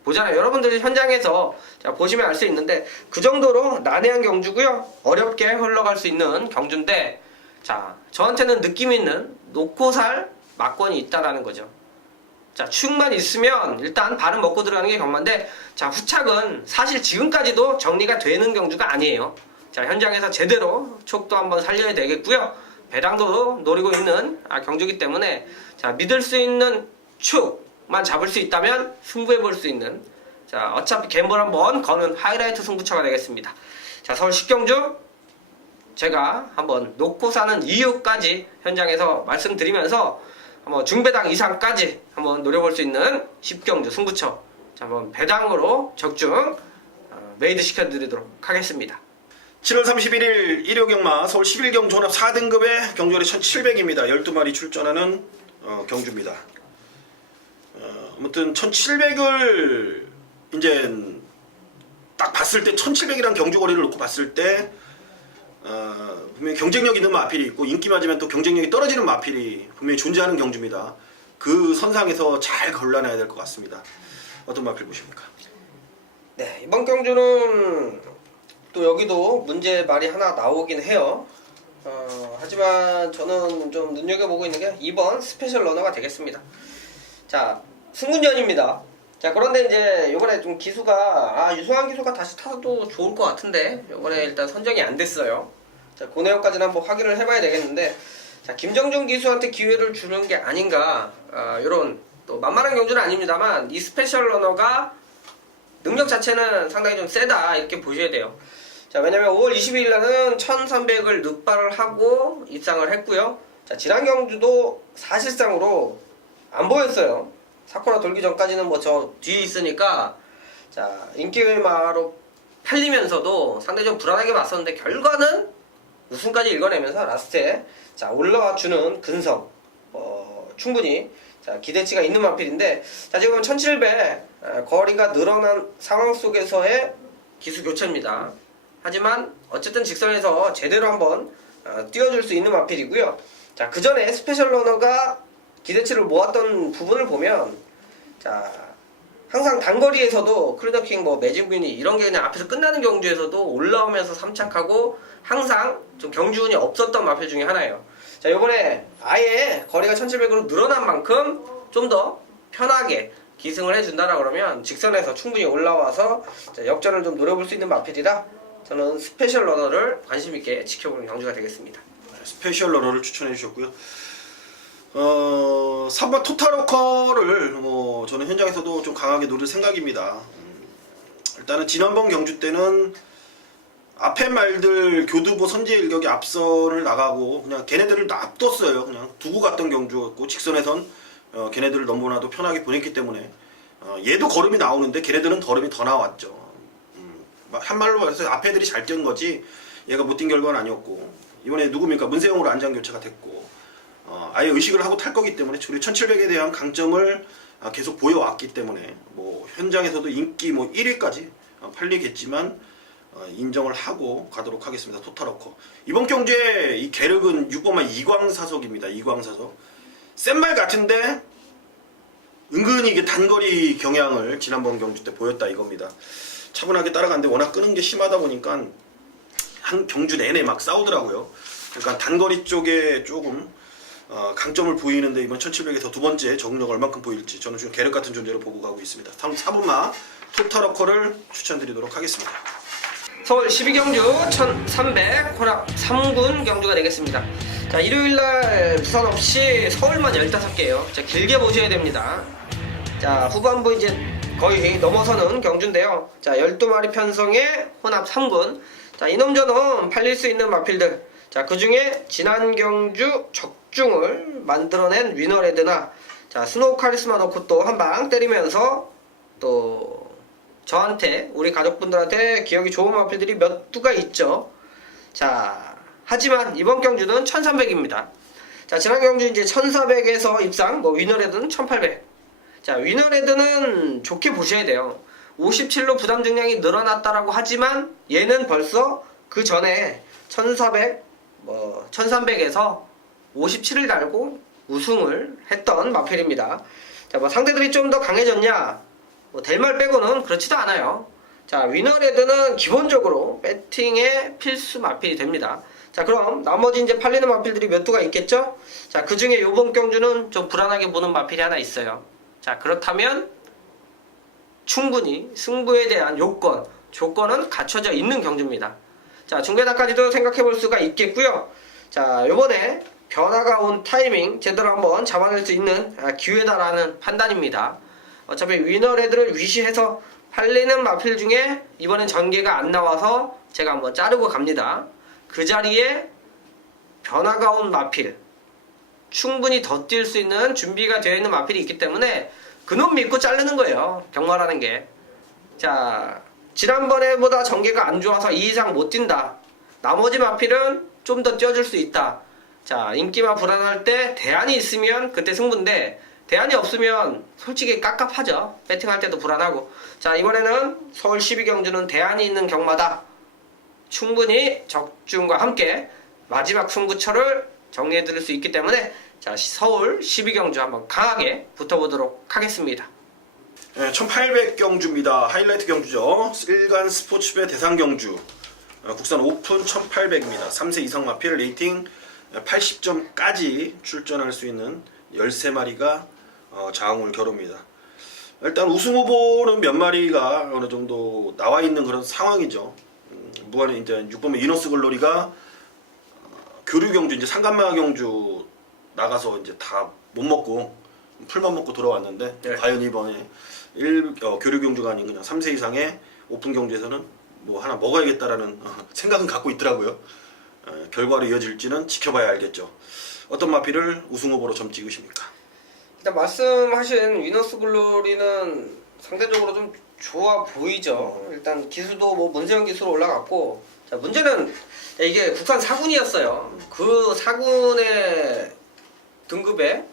보잖아요. 여러분들이 현장에서 자, 보시면 알 수 있는데 그 정도로 난해한 경주고요. 어렵게 흘러갈 수 있는 경주인데 자, 저한테는 느낌 있는 놓고 살 막권이 있다라는 거죠. 자, 축만 있으면 일단 발은 먹고 들어가는 게 경마인데 자, 후착은 사실 지금까지도 정리가 되는 경주가 아니에요. 자, 현장에서 제대로 촉도 한번 살려야 되겠고요. 배당도 노리고 있는 경주이기 때문에 자, 믿을 수 있는 축만 잡을 수 있다면 승부해 볼 수 있는 자, 어차피 갬블 한번 거는 하이라이트 승부처가 되겠습니다. 자, 서울 10경주 제가 한번 놓고 사는 이유까지 현장에서 말씀드리면서 한번 중배당 이상까지 한번 노려볼 수 있는 10경주 승부처 자, 한번 배당으로 적중 메이드 시켜드리도록 하겠습니다. 7월 31일 일요경마 서울 11경 종합 4등급의 경주거리 1700입니다. 12마리 출전하는 경주입니다. 아무튼 1700을 이제 딱 봤을 때 1700이란 경주거리를 놓고 봤을 때 분명히 경쟁력 있는 마필이 있고 인기 맞으면 또 경쟁력이 떨어지는 마필이 분명히 존재하는 경주입니다. 그 선상에서 잘 걸러내야 될 것 같습니다. 어떤 마필 보십니까? 네, 이번 경주는 또 여기도 문제 말이 하나 나오긴 해요. 하지만 저는 좀 눈여겨보고 있는 게 2번 스페셜 러너가 되겠습니다. 자, 승군전입니다. 자, 그런데 이제 요번에 좀 기수가 유승환 기수가 다시 타도 좋을 것 같은데 요번에 일단 선정이 안 됐어요. 자, 그 내용까지는 한번 확인을 해봐야 되겠는데 자, 김정준 기수한테 기회를 주는 게 아닌가 요런 또 만만한 경주는 아닙니다만 이 스페셜 러너가 능력 자체는 상당히 좀 세다 이렇게 보셔야 돼요. 자, 왜냐면 5월 22일 날은 1300을 늑발을 하고 입상을 했고요. 자, 지난 경주도 사실상으로 안 보였어요. 사코나 돌기 전까지는 뭐 저 뒤에 있으니까 자, 인기마로 팔리면서도 상당히 좀 불안하게 봤었는데 결과는 우승까지 읽어내면서 라스트에 자, 올라와주는 근성 충분히 자, 기대치가 있는 마필인데 자, 지금 1700 거리가 늘어난 상황 속에서의 기수 교체입니다. 하지만 어쨌든 직선에서 제대로 한번 띄워줄 수 있는 마필이고요. 자, 그 전에 스페셜 러너가 기대치를 모았던 부분을 보면, 자, 항상 단거리에서도 크루더킹, 뭐 매진분이 이런 게 그냥 앞에서 끝나는 경주에서도 올라오면서 3착하고 항상 좀 경주운이 없었던 마필 중에 하나예요. 자, 요번에 아예 거리가 1700으로 늘어난 만큼 좀 더 편하게 기승을 해준다라 그러면 직선에서 충분히 올라와서 역전을 좀 노려볼 수 있는 마필이라 저는 스페셜 러너를 관심있게 지켜보는 경주가 되겠습니다. 스페셜 러너를 추천해 주셨고요. 3번 토탈워커를 뭐 저는 현장에서도 좀 강하게 노릴 생각입니다. 일단은 지난번 경주 때는 앞에 말들 교두보 선제 일격이 앞선을 나가고 그냥 걔네들을 놔뒀어요. 그냥 두고 갔던 경주였고 직선에선 걔네들을 너무나도 편하게 보냈기 때문에 얘도 걸음이 나오는데 걔네들은 걸음이 더 나왔죠. 한말로 말해서 앞에 애들이 잘 뛴 거지 얘가 못 뛴 결과는 아니었고, 이번에 누굽니까? 문세영으로 안장 교체가 됐고 아예 의식을 하고 탈 거기 때문에 우리 1700에 대한 강점을 계속 보여왔기 때문에 뭐 현장에서도 인기 뭐 1위까지 팔리겠지만 인정을 하고 가도록 하겠습니다. 토탈워커 이번 경주에 이 계륵은 6번만 이광사석입니다. 이광사석 센 말 같은데 은근히 이게 단거리 경향을 지난번 경주 때 보였다 이겁니다. 차분하게 따라갔는데 워낙 끄는 게 심하다 보니까 한 경주 내내 막 싸우더라고요. 그러니까 단거리 쪽에 조금 강점을 보이는데 이번 1700에서 두 번째 적응력 얼만큼 보일지 저는 지금 계륵 같은 존재로 보고 가고 있습니다. 4번마 토탈워커를 추천드리도록 하겠습니다. 서울 12경주 1300 혼합 3군 경주가 되겠습니다. 자, 일요일날 부산 없이 서울만 15개예요. 자, 길게 보셔야 됩니다. 자, 후반부 이제 거의 넘어서는 경주인데요. 자, 12마리 편성의 혼합 3군. 자, 이놈저놈 팔릴 수 있는 마필들. 자, 그 중에 지난 경주 적중을 만들어낸 위너레드나, 자, 스노우 카리스마 넣고 또 한 방 때리면서 또 저한테, 우리 가족분들한테 기억이 좋은 마필들이 몇 두가 있죠. 자, 하지만 이번 경주는 1300입니다. 자, 지난 경주 이제 1400에서 입상, 뭐 위너레드는 1800. 자, 위너레드는 좋게 보셔야 돼요. 57로 부담 중량이 늘어났다라고 하지만 얘는 벌써 그 전에 1400, 뭐 1300에서 57을 달고 우승을 했던 마필입니다. 자, 뭐 상대들이 좀 더 강해졌냐? 뭐 델말 빼고는 그렇지도 않아요. 자, 위너레드는 기본적으로 배팅의 필수 마필이 됩니다. 자, 그럼 나머지 이제 팔리는 마필들이 몇 두가 있겠죠? 자, 그 중에 요번 경주는 좀 불안하게 보는 마필이 하나 있어요. 자, 그렇다면 충분히 승부에 대한 조건은 갖춰져 있는 경주입니다. 자, 중계단까지도 생각해 볼 수가 있겠고요. 자, 요번에 변화가 온 타이밍 제대로 한번 잡아낼 수 있는 기회다라는 판단입니다. 어차피 위너레드를 위시해서 팔리는 마필 중에 이번엔 전개가 안 나와서 제가 한번 자르고 갑니다. 그 자리에 변화가 온 마필, 충분히 더 뛸 수 있는 준비가 되어 있는 마필이 있기 때문에 그놈 믿고 자르는 거예요. 경마라는 게. 자, 지난번에보다 전개가 안 좋아서 2 이상 못 뛴다. 나머지 마필은 좀 더 뛰어줄 수 있다. 자, 인기만 불안할 때 대안이 있으면 그때 승부인데 대안이 없으면 솔직히 깝깝하죠. 배팅할 때도 불안하고. 자, 이번에는 서울 12경주는 대안이 있는 경마다. 충분히 적중과 함께 마지막 승부처를 정리해 드릴 수 있기 때문에 자, 서울 12경주 한번 강하게 붙어보도록 하겠습니다. 네, 1800경주입니다. 하이라이트 경주죠. 일간 스포츠배 대상 경주. 국산 오픈 1800입니다. 3세 이상 마필 레이팅 80점까지 출전할 수 있는 13마리가 자웅을 겨룹니다. 일단 우승 후보는 몇 마리가 어느 정도 나와 있는 그런 상황이죠. 무한에 이제 6번의 이너스 글로리가 교류 경주 이제 상간마 경주 나가서 이제 다 못 먹고 풀만 먹고 돌아왔는데 네. 과연 이번에 교류 경주가 아닌 그냥 3세 이상의 오픈 경주에서는 뭐 하나 먹어야겠다라는 생각은 갖고 있더라고요. 결과로 이어질지는 지켜봐야 알겠죠. 어떤 마필을 우승 후보로 점 찍으십니까? 일단 말씀하신 위너스 글로리는 상대적으로 좀 좋아 보이죠. 일단 기수도 뭐 문세영 기수로 올라갔고, 자, 문제는 이게 국산 4군이었어요. 그 4군의 등급에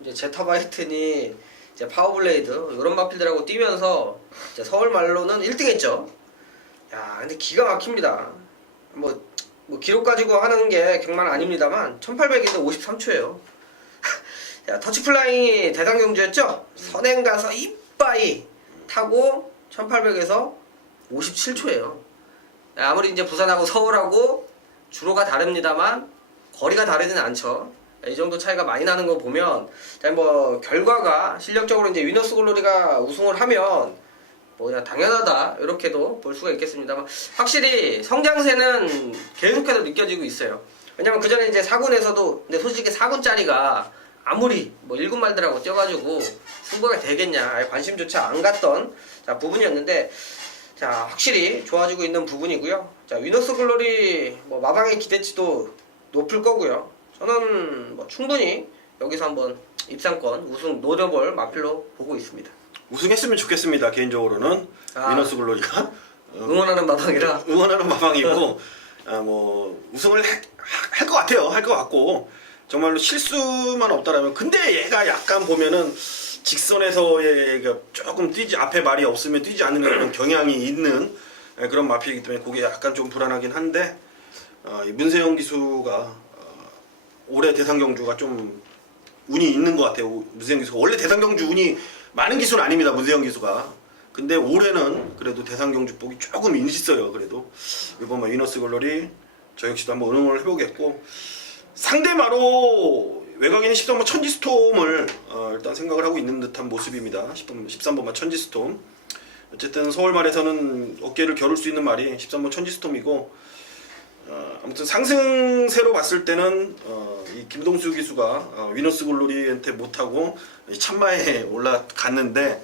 이제 제타바이튼이 이제 파워블레이드 이런 마필들하고 뛰면서 이제 서울 말로는 1등했죠. 야, 근데 기가 막힙니다. 뭐 기록 가지고 하는 게 경마는 아닙니다만 1800인데 53초예요. 야, 터치 플라잉이 대상 경주였죠? 선행 가서 이빠이 타고 1800에서 57초예요. 아무리 이제 부산하고 서울하고 주로가 다릅니다만 거리가 다르지는 않죠. 이 정도 차이가 많이 나는 거 보면 뭐 결과가 실력적으로 이제 위너스 글로리가 우승을 하면 뭐 그냥 당연하다 이렇게도 볼 수가 있겠습니다만 확실히 성장세는 계속해서 느껴지고 있어요. 왜냐면 그 전에 이제 4군에서도 근데 솔직히 4군짜리가 아무리 뭐 1군 말들하고 뛰어가지고 승부가 되겠냐 아예 관심조차 안 갔던 부분이었는데 자 확실히 좋아지고 있는 부분이고요. 자 위너스 글로리 뭐 마방의 기대치도 높을 거고요. 저는 뭐 충분히 여기서 한번 입상권 우승 노려볼 마필로 보고 있습니다. 우승했으면 좋겠습니다. 개인적으로는 위너스 글로리가 응원하는 마방이라 응원하는 마방이고 뭐 우승을 할 것 같아요. 할 것 같고 정말로 실수만 없다라면 근데 얘가 약간 보면은 직선에서의 조금 뛰지 앞에 말이 없으면 뛰지 않는 그런 경향이 있는 그런 마필이기 때문에 그게 약간 좀 불안하긴 한데 이 문세영 기수가 올해 대상 경주가 좀 운이 있는 것 같아요. 문세영 기수가 원래 대상 경주 운이 많은 기수는 아닙니다. 문세영 기수가 근데 올해는 그래도 대상 경주 복이 조금 있어요. 그래도 이번 위너스 글로리 저 역시도 한번 응원을 해보겠고 상대마로 외곽에는 13번 천지스톰을 일단 생각을 하고 있는 듯한 모습입니다. 13번마 천지스톰 어쨌든 서울말에서는 어깨를 겨룰 수 있는 말이 13번 천지스톰이고 아무튼 상승세로 봤을 때는 이 김동수 기수가 위너스 글로리한테 못하고 참마에 올라갔는데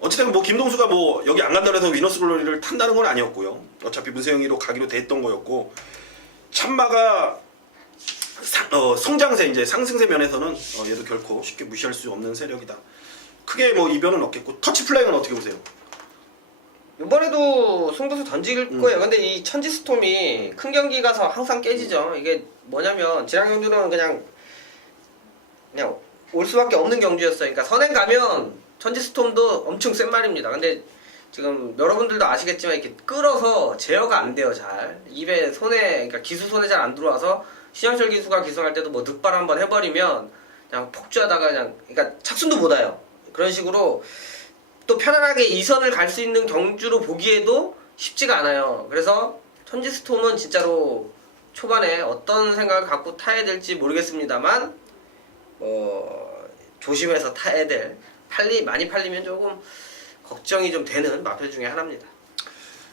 어쨌든 뭐 김동수가 뭐 여기 안 간다고 해서 위너스 글로리를 탄다는 건 아니었고요. 어차피 문세영이로 가기로 됐던 거였고 참마가 성장세 이제 상승세 면에서는 얘도 결코 쉽게 무시할 수 없는 세력이다. 크게 뭐 이변은 없겠고 터치 플라잉은 어떻게 보세요? 이번에도 승부수 던질 거예요. 근데 이 천지스톰이 큰 경기 가서 항상 깨지죠. 이게 뭐냐면 지난 경주는 그냥 올 수밖에 없는 경주였어요. 그러니까 선행 가면 천지스톰도 엄청 센 말입니다. 근데 지금 여러분들도 아시겠지만 이렇게 끌어서 제어가 안 돼요. 잘 입에 손에 그러니까 기수 손에 잘 안 들어와서 신영철 기수가 기승할 때도 뭐 늑발 한번 해버리면 그냥 폭주하다가 그냥 그러니까 착순도 못 와요. 그런 식으로 또 편안하게 2선을 갈 수 있는 경주로 보기에도 쉽지가 않아요. 그래서 천지스톰은 진짜로 초반에 어떤 생각을 갖고 타야 될지 모르겠습니다만 조심해서 타야 될 많이 팔리면 조금 걱정이 좀 되는 마필 중에 하나입니다.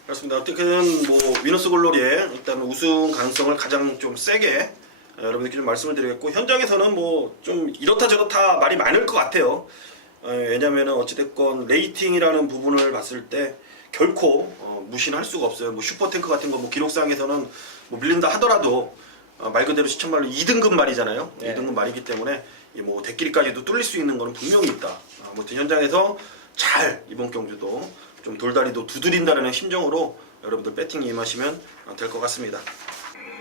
그렇습니다. 어떻게든 뭐 위너스 글로리의 일단 우승 가능성을 가장 좀 세게 여러분들께 좀 말씀을 드리겠고 현장에서는 뭐 좀 이렇다 저렇다 말이 많을 것 같아요. 왜냐면은 어찌됐건 레이팅이라는 부분을 봤을 때 결코 무시는 할 수가 없어요. 뭐 슈퍼탱크 같은 거 뭐 기록상에서는 뭐 밀린다 하더라도 말 그대로 시청말로 2등급 말이잖아요. 네. 2등급 말이기 때문에 뭐 대끼리까지도 뚫릴 수 있는 거는 분명히 있다. 아무튼 현장에서 잘 이번 경주도 좀 돌다리도 두드린다는 심정으로 여러분들 배팅 임하시면 될 것 같습니다.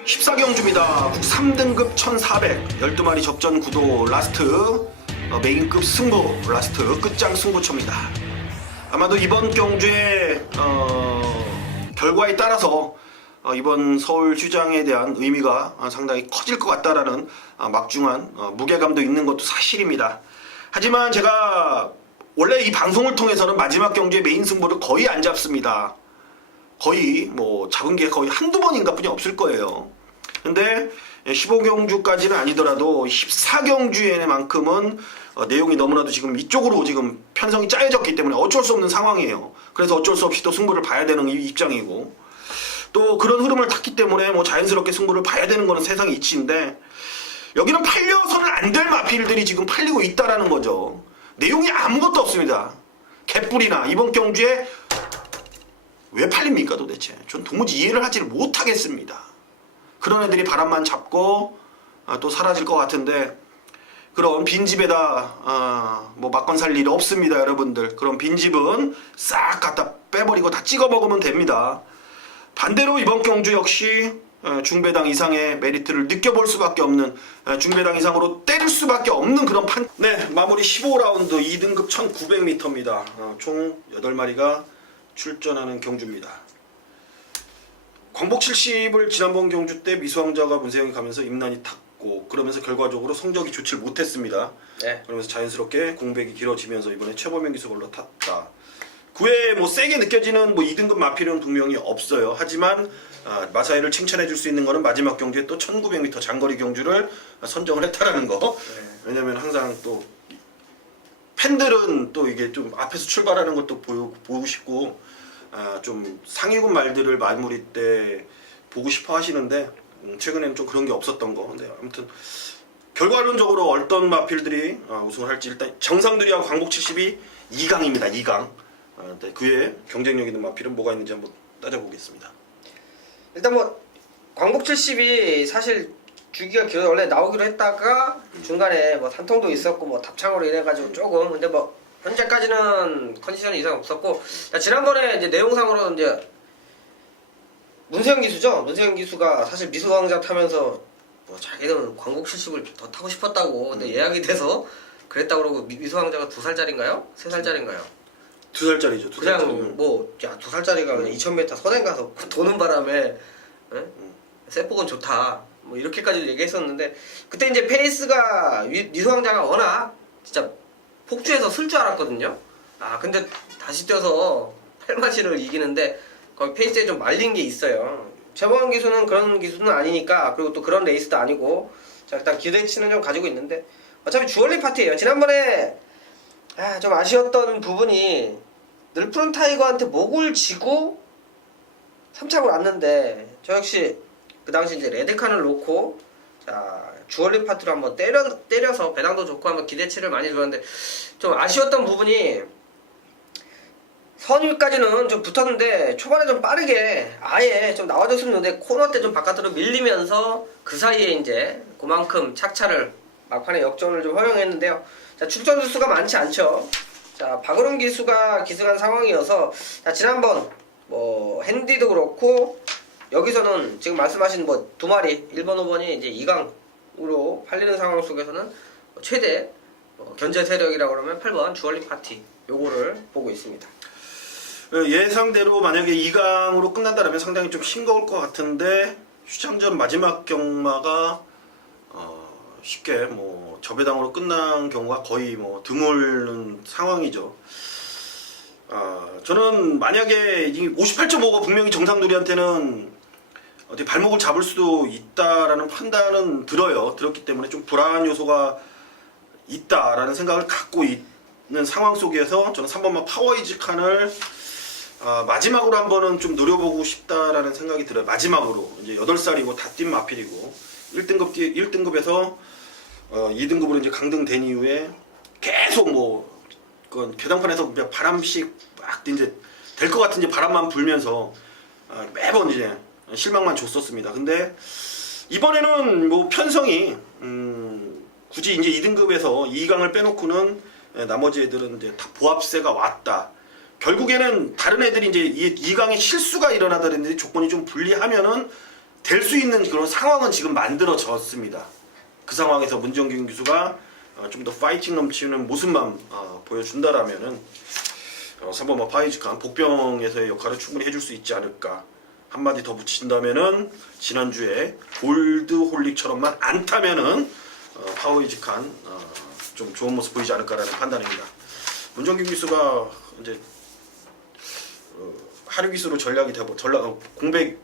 14경주입니다. 국 3등급 1400 12마리 접전 구도 라스트 메인급 승부 라스트 끝장 승부처입니다. 아마도 이번 경주의 결과에 따라서 이번 서울 휴장에 대한 의미가 상당히 커질 것 같다라는 막중한 무게감도 있는 것도 사실입니다. 하지만 제가 원래 이 방송을 통해서는 마지막 경주의 메인 승부를 거의 안 잡습니다. 거의 뭐 잡은 게 거의 한두 번인가 뿐이 없을 거예요. 근데 15경주까지는 아니더라도 14경주에만큼은 내용이 너무나도 지금 이쪽으로 지금 편성이 짜여졌기 때문에 어쩔 수 없는 상황이에요. 그래서 어쩔 수 없이 또 승부를 봐야 되는 입장이고 또 그런 흐름을 탔기 때문에 뭐 자연스럽게 승부를 봐야 되는 거는 세상의 이치인데 여기는 팔려서는 안 될 마필들이 지금 팔리고 있다라는 거죠. 내용이 아무것도 없습니다. 개뿔이나 이번 경주에 왜 팔립니까 도대체? 전 도무지 이해를 하지를 못하겠습니다. 그런 애들이 바람만 잡고 또 사라질 것 같은데 그런 빈집에다 뭐 막건 살 일 없습니다 여러분들. 그런 빈집은 싹 갖다 빼버리고 다 찍어 먹으면 됩니다. 반대로 이번 경주 역시 중배당 이상의 메리트를 느껴볼 수밖에 없는 중배당 이상으로 때릴 수밖에 없는 그런 네, 마무리 15라운드 2등급 1900m입니다. 총 8마리가 출전하는 경주입니다. 광복 70을 지난번 경주 때 미수왕자가 문세영이 가면서 임난이 탔고 그러면서 결과적으로 성적이 좋지 못했습니다. 네. 그러면서 자연스럽게 공백이 길어지면서 이번에 최범영 기수가 올라탔다. 그 외에 뭐 세게 느껴지는 뭐 2등급 마필은 분명히 없어요. 하지만 마사이를 칭찬해 줄 수 있는 거는 마지막 경주에 또 1900m 장거리 경주를 선정을 했다라는 거. 네. 왜냐면 항상 또 팬들은 또 이게 좀 앞에서 출발하는 것도 보고 싶고 좀 상위군 말들을 마무리 때 보고 싶어 하시는데 최근에는 좀 그런 게 없었던 거. 근데 아무튼 결과론적으로 어떤 마필들이 우승을 할지 일단 정상들이하고 광복 70이 2강입니다. 2강. 그 외에 경쟁력 있는 마필은 뭐가 있는지 한번 따져보겠습니다. 일단 뭐 광복 70이 사실 주기가 길어 원래 나오기로 했다가 중간에 뭐 산통도 있었고 뭐 답창으로 인해가지고 조금 근데 뭐 현재까지는 컨디션이 이상 없었고 지난번에 이제 내용상으로 이제 문세영 기수죠. 문세영 기수가 사실 미수왕자 타면서 뭐 자기는 광복 70을 더 타고 싶었다고 근데 예약이 돼서 그랬다고 그러고 미수왕자가 2살짜리인가요? 3살짜리인가요? 2살짜리죠. 2살짜리. 그냥 뭐 야 2살짜리가 그냥 2000m 선행 가서 도는 바람에 세폭은 좋다 뭐 이렇게까지 얘기했었는데 그때 이제 페이스가 미수왕자가 워낙 진짜 폭주해서 쓸 줄 알았거든요. 근데 다시 뛰어서 8마시를 이기는데 거기 페이스에 좀 말린 게 있어요. 최범 기수는 그런 기수는 아니니까 그리고 또 그런 레이스도 아니고 자 일단 기대치는 좀 가지고 있는데 어차피 주얼리 파티예요. 지난번에 좀 아쉬웠던 부분이 늘푸른 타이거한테 목을 쥐고 3착으로 왔는데 저 역시 그 당시 이제 레드칸을 놓고 자 주얼리 파트로 한번 때려서 배당도 좋고 한번 기대치를 많이 들었는데 좀 아쉬웠던 부분이 선위까지는 좀 붙었는데 초반에 좀 빠르게 아예 좀 나와줬었는데 코너 때 좀 바깥으로 밀리면서 그 사이에 이제 그만큼 착차를 막판에 역전을 좀 허용했는데요. 자 출전 수가 많지 않죠. 자 박은웅 기수가 기승한 상황이어서 자 지난번 뭐 핸디도 그렇고 여기서는 지금 말씀하신 뭐 두 마리 1번 5번이 이제 2강으로 팔리는 상황 속에서는 최대 견제 세력이라고 그러면 8번 주얼리 파티 요거를 보고 있습니다. 예상대로 만약에 2강으로 끝난다면 상당히 좀 싱거울 것 같은데 휴장전 마지막 경마가 쉽게 뭐 저배당으로 끝난 경우가 거의 뭐 드물은 상황이죠. 저는 만약에 58.5가 분명히 정상돌이한테는 어디 발목을 잡을 수도 있다라는 판단은 들었기 때문에 좀 불안 요소가 있다라는 생각을 갖고 있는 상황 속에서 저는 3번만 파워이즈 칸을 마지막으로 한 번은 좀 노려보고 싶다라는 생각이 들어요. 마지막으로 이제 8살이고 다 뛴 마필이고 1등급에서 2등급으로 이제 강등된 이후에 계속 뭐 그 개당판에서 바람씩 막 이제 될 것 같은 이제 바람만 불면서 매번 이제 실망만 줬었습니다. 근데 이번에는 뭐 편성이 굳이 이제 2등급에서 2강을 빼놓고는 나머지 애들은 이제 다 보합세가 왔다. 결국에는 다른 애들이 이제 2강에 실수가 일어나더라든지 조건이 좀 불리하면은 될 수 있는 그런 상황은 지금 만들어졌습니다. 그 상황에서 문정균 기수가 좀 더 파이팅 넘치는 모습만 보여준다라면은 3번 파이즈칸 복병에서의 역할을 충분히 해줄 수 있지 않을까. 한마디 더 붙인다면은 지난주에 골드홀릭처럼만 안 타면은 파워이즈칸 좀 좋은 모습 보이지 않을까라는 판단입니다. 문정균 기수가 이제 하류 기수로 전략이 되고 공백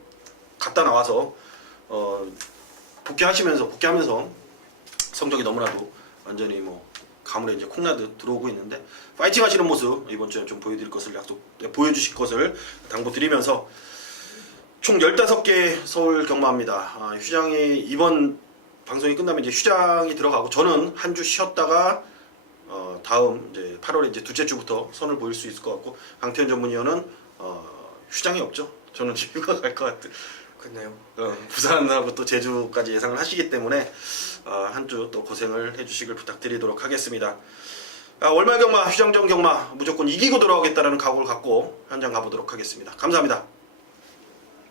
갔다 나와서 복귀하면서 성적이 너무나도 완전히 뭐 가물에 이제 콩나듯 들어오고 있는데 파이팅 하시는 모습 이번 주에 좀 보여주실 것을 당부드리면서 총 15개 서울 경마입니다. 휴장이 이번 방송이 끝나면 이제 휴장이 들어가고 저는 한 주 쉬었다가 다음 이제 8월에 이제 둘째 주부터 선을 보일 수 있을 것 같고 강태현 전문위원은 휴장이 없죠. 저는 휴가 갈 것 같은. 그렇네요. 부산하고 또 제주까지 예상을 하시기 때문에 한 주 또 고생을 해주시길 부탁드리도록 하겠습니다. 월말 경마, 휴장전 경마 무조건 이기고 돌아오겠다라는 각오를 갖고 현장 가보도록 하겠습니다. 감사합니다.